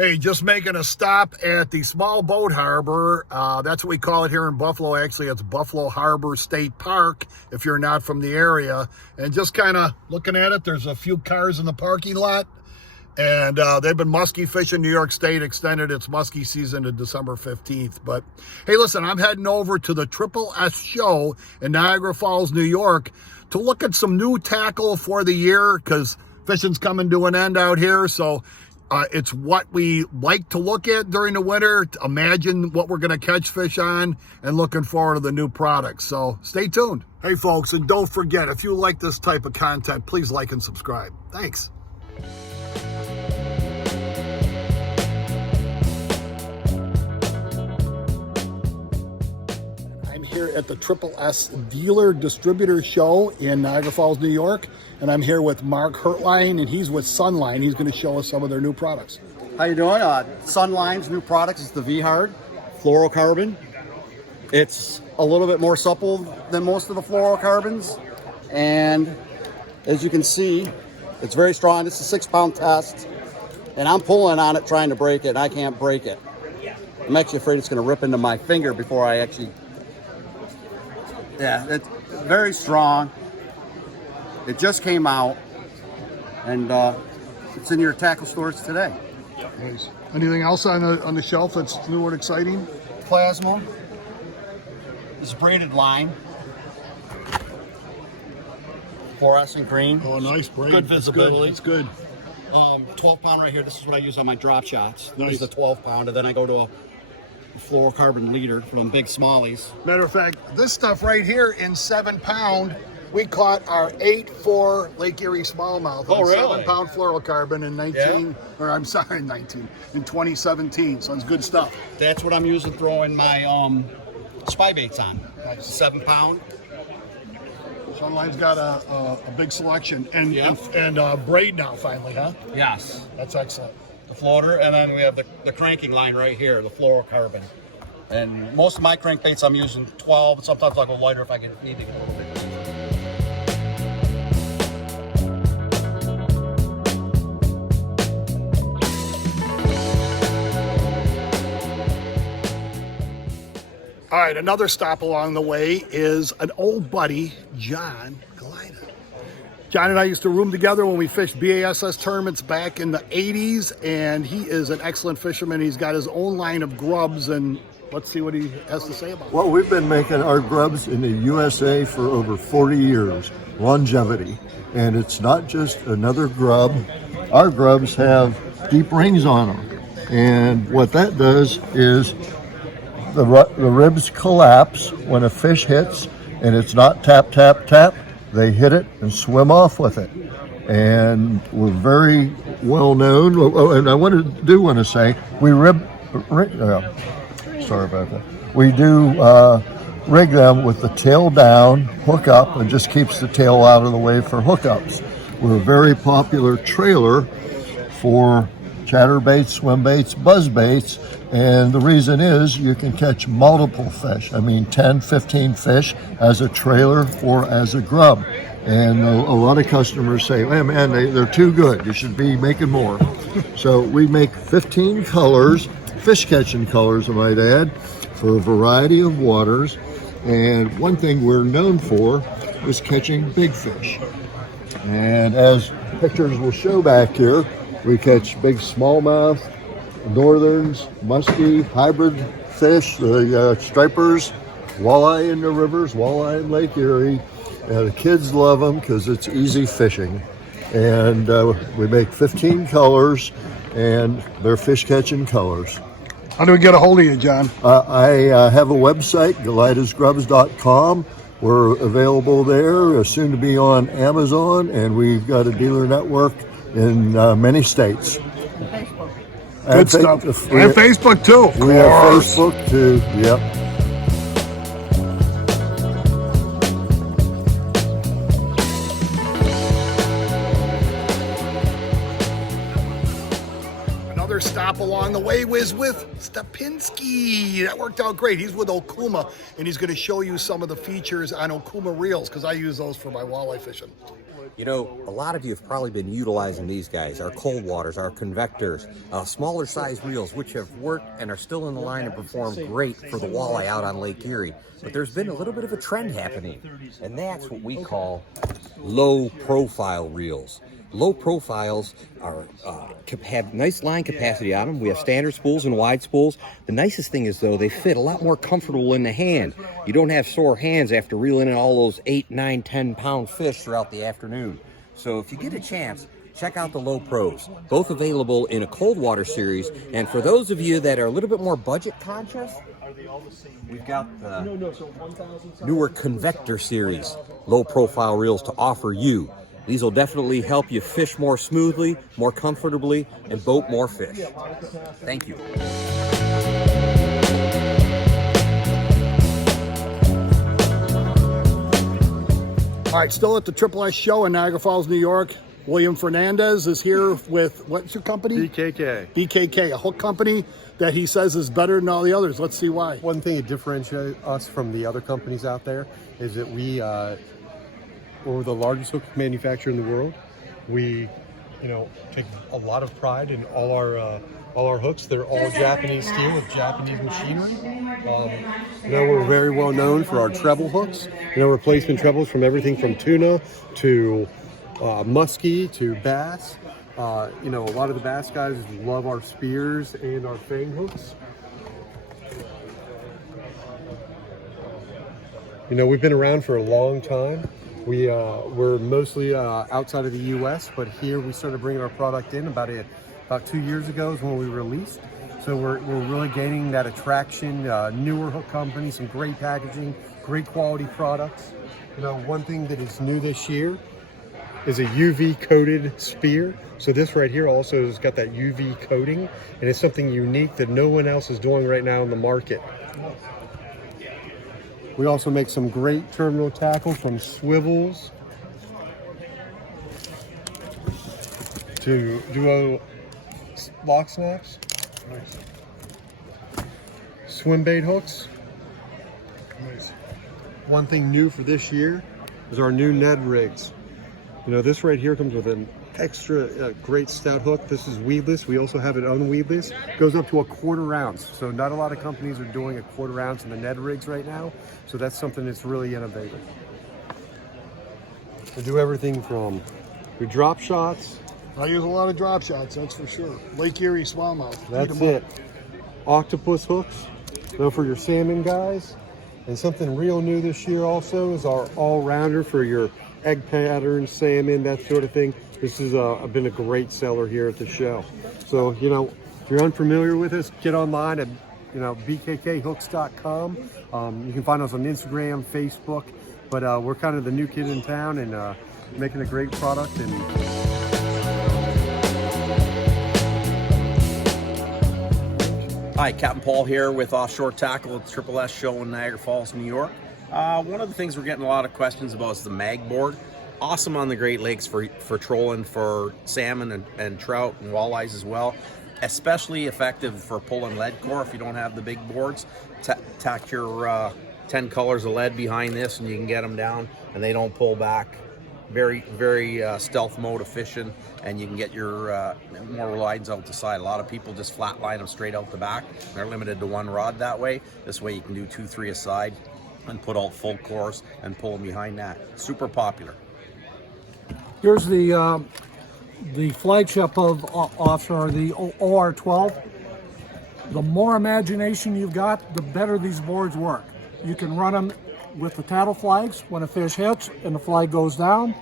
Hey, just making a stop at the small boat harbor. That's what we call it here in Buffalo. Actually, it's Buffalo Harbor State Park if you're not from the area. And just kind of looking at it, there's a few cars in the parking lot. And they've been muskie fishing. New York State extended its muskie season to December 15th. But hey, listen, I'm heading over to the Triple S show in Niagara Falls, New York to look at some new tackle for the year because fishing's coming to an end out here. So it's what we like to look at during the winter, to imagine what we're going to catch fish on, and looking forward to the new products. So stay tuned. Hey, folks, and don't forget, if you like this type of content, please like and subscribe. Thanks. I'm here at the Triple S Dealer Distributor Show in Niagara Falls, New York. And I'm here with Mark Hertline, and he's with Sunline. He's going to show us some of their new products. How you doing? Sunline's new products is the V-Hard fluorocarbon. It's a little bit more supple than most of the fluorocarbons. And as you can see, it's very strong. This is a 6-pound test. And I'm pulling on it trying to break it, and I can't break it. I'm actually afraid it's going to rip into my finger before I actually... Yeah, it's very strong. It just came out, and it's in your tackle stores today. Nice. Anything else on the shelf that's new and exciting? Plasma. This braided line. Fluorescent green. Oh, nice braid. Good visibility. It's good. 12-pound right here. This is what I use on my drop shots. Nice. This is the 12-pound, and then I go to a fluorocarbon leader for them big smallies. Matter of fact, this stuff right here in 7-pound, we caught our 8.4 Lake Erie smallmouth on 7-pound fluorocarbon in 2017. So it's good stuff. That's what I'm using throwing my spy baits on. Nice. 7-pound. Sunline's got a big selection and braid now finally, huh? Yes. That's excellent. The floater, and then we have the cranking line right here, the fluorocarbon. And most of my crankbaits I'm using 12, sometimes I'll go lighter if I need to get a little bit. All right, another stop along the way is an old buddy, John Galida. John and I used to room together when we fished BASS tournaments back in the 80s, and he is an excellent fisherman. He's got his own line of grubs, and let's see what he has to say about it. Well, we've been making our grubs in the USA for over 40 years, longevity. And it's not just another grub. Our grubs have deep rings on them. And what that does is the ribs collapse when a fish hits, and it's not tap, tap, tap. They hit it and swim off with it. And we're very well known. Oh, and I want to say, we sorry about that. We do rig them with the tail down, hook up, and just keeps the tail out of the way for hookups. We're a very popular trailer for chatterbaits, swim baits, buzz baits, and the reason is you can catch multiple fish. I mean 10, 15 fish as a trailer or as a grub. And a lot of customers say, hey man, they're too good, you should be making more. So we make 15 colors, fish catching colors I might add, for a variety of waters. And one thing we're known for is catching big fish. And as pictures will show back here, we catch big smallmouth, northerns, muskie, hybrid fish, the stripers, walleye in the rivers, walleye in Lake Erie. The kids love them because it's easy fishing. And we make 15 colors, and they're fish catching colors. How do we get a hold of you, John? I have a website, galidasgrubs.com. We're available there, soon to be on Amazon, and we've got a dealer network in many states. Facebook. Good stuff. And Facebook too, of course. We have Facebook too, yep. Another stop stop along the way was with Stepinski. That worked out great. He's with Okuma, and he's going to show you some of the features on Okuma reels because I use those for my walleye fishing. You know, a lot of you have probably been utilizing these guys, our cold waters, our convectors, smaller size reels, which have worked and are still in the line and perform great for the walleye out on Lake Erie. But there's been a little bit of a trend happening, and that's what we call low profile reels. Low profiles are have nice line capacity on them. We have standard spools and wide spools. The nicest thing is, though, they fit a lot more comfortable in the hand. You don't have sore hands after reeling in all those 8, 9, 10-pound fish throughout the afternoon. So if you get a chance, check out the Low Pros. Both available in a cold water series. And for those of you that are a little bit more budget conscious, we've got the newer Convector series low profile reels to offer you. These will definitely help you fish more smoothly, more comfortably, and boat more fish. Thank you. All right, still at the Triple S show in Niagara Falls, New York. William Fernandez is here with, what's your company? BKK. BKK, a hook company that he says is better than all the others. Let's see why. One thing that differentiates us from the other companies out there is that we're the largest hook manufacturer in the world. We, take a lot of pride in all our hooks. They're all Japanese steel with Japanese machinery. We're very well known for our treble hooks. Replacement trebles from everything from tuna to muskie to bass. A lot of the bass guys love our spears and our fang hooks. We've been around for a long time. We're mostly outside of the U.S., but here we started bringing our product in about 2 years ago is when we released. So we're really gaining that attraction. Newer hook company, some great packaging, great quality products. One thing that is new this year is a UV coated spear. So this right here also has got that UV coating, and it's something unique that no one else is doing right now in the market. We also make some great terminal tackle, from swivels to duo lock snaps, swim bait hooks. One thing new for this year is our new Ned rigs. This right here comes with an extra great stout hook. This is weedless. We also have it unweedless. Goes up to a 1/4 ounce. So not a lot of companies are doing a 1/4 ounce in the Ned rigs right now. So that's something that's really innovative. We do everything from, we drop shots. I use a lot of drop shots, that's for sure. Lake Erie smallmouth. That's it. Octopus hooks, for your salmon guys. And something real new this year also is our all-rounder for your egg pattern, salmon, that sort of thing. This has been a great seller here at the show. So, if you're unfamiliar with us, get online at, BKKHooks.com. You can find us on Instagram, Facebook, but we're kind of the new kid in town and making a great product. And Hi, Captain Paul here with Offshore Tackle at the Triple S show in Niagara Falls, New York. One of the things we're getting a lot of questions about is the mag board. Awesome on the Great Lakes for trolling for salmon and trout and walleyes as well. Especially effective for pulling lead core if you don't have the big boards. Tack your 10 colors of lead behind this and you can get them down and they don't pull back. Very, very stealth mode efficient, and you can get your more lines out the side. A lot of people just flat line them straight out the back. They're limited to one rod that way. This way you can do 2, 3 aside and put out full cores and pull them behind that. Super popular. Here's the flagship of Offshore, the OR12. The more imagination you've got, the better these boards work. You can run them with the tattle flags when a fish hits and the flag goes down.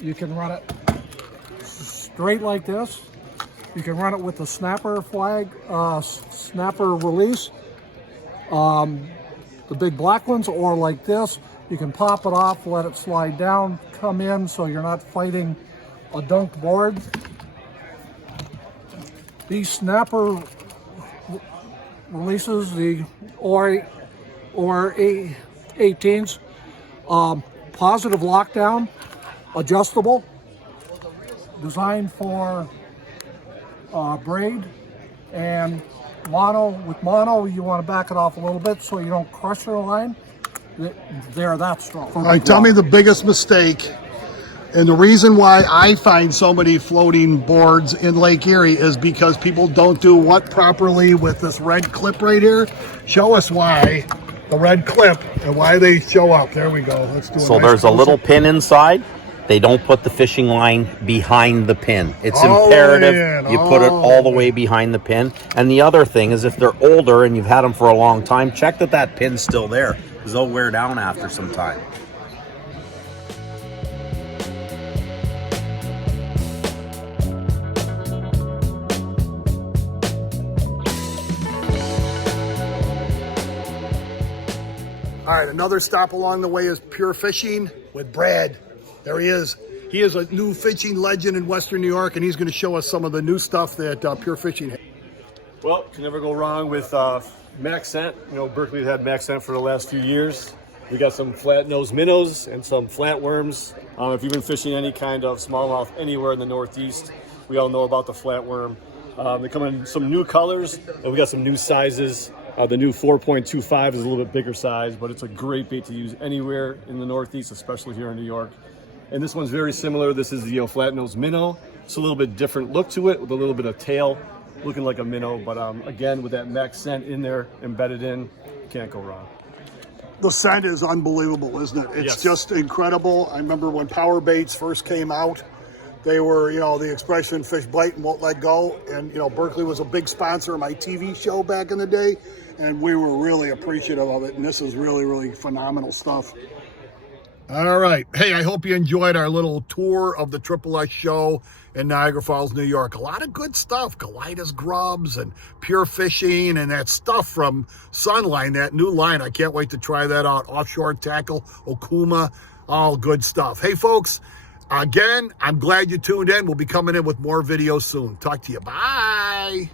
You can run it straight like this. You can run it with the snapper flag, snapper release, the big black ones, or like this. You can pop it off, let it slide down, come in, so you're not fighting a dunked board. These snapper releases, the or 18s, positive lockdown, adjustable, designed for braid, and mono. With mono, you want to back it off a little bit so you don't crush your line. They're that strong. All right, tell me the biggest mistake. And the reason why I find so many floating boards in Lake Erie is because people don't do what properly with this red clip right here. Show us why the red clip and why they show up. There we go. Let's do it. So there's a little pin inside. They don't put the fishing line behind the pin. It's imperative you put it all the way behind the pin. And the other thing is, if they're older and you've had them for a long time, check that that pin's still there, because they'll wear down after some time. All right, another stop along the way is Pure Fishing with Brad. There he is. He is a new fishing legend in Western New York, and he's going to show us some of the new stuff that Pure Fishing has. Well, can never go wrong with Max Scent. You know, Berkeley's had Max Scent for the last few years. We got some flat nose minnows and some flatworms. If you've been fishing any kind of smallmouth anywhere in the Northeast, we all know about the flatworm. They come in some new colors, and we got some new sizes. The new 4.25 is a little bit bigger size, but it's a great bait to use anywhere in the Northeast, especially here in New York. And this one's very similar. This is the flat nose minnow. It's a little bit different look to it, with a little bit of tail, looking like a minnow. But again, with that Max Scent in there, embedded in, can't go wrong. The scent is unbelievable, isn't it? It's just incredible. I remember when power baits first came out, they were, you know, the expression fish bite and won't let go. And, you know, Berkeley was a big sponsor of my TV show back in the day, and we were really appreciative of it. And this is really, really phenomenal stuff. All right. Hey, I hope you enjoyed our little tour of the Triple S show in Niagara Falls, New York. A lot of good stuff. Galida's Grubs and Pure Fishing and that stuff from Sunline, that new line. I can't wait to try that out. Offshore Tackle, Okuma, all good stuff. Hey, folks, again, I'm glad you tuned in. We'll be coming in with more videos soon. Talk to you. Bye.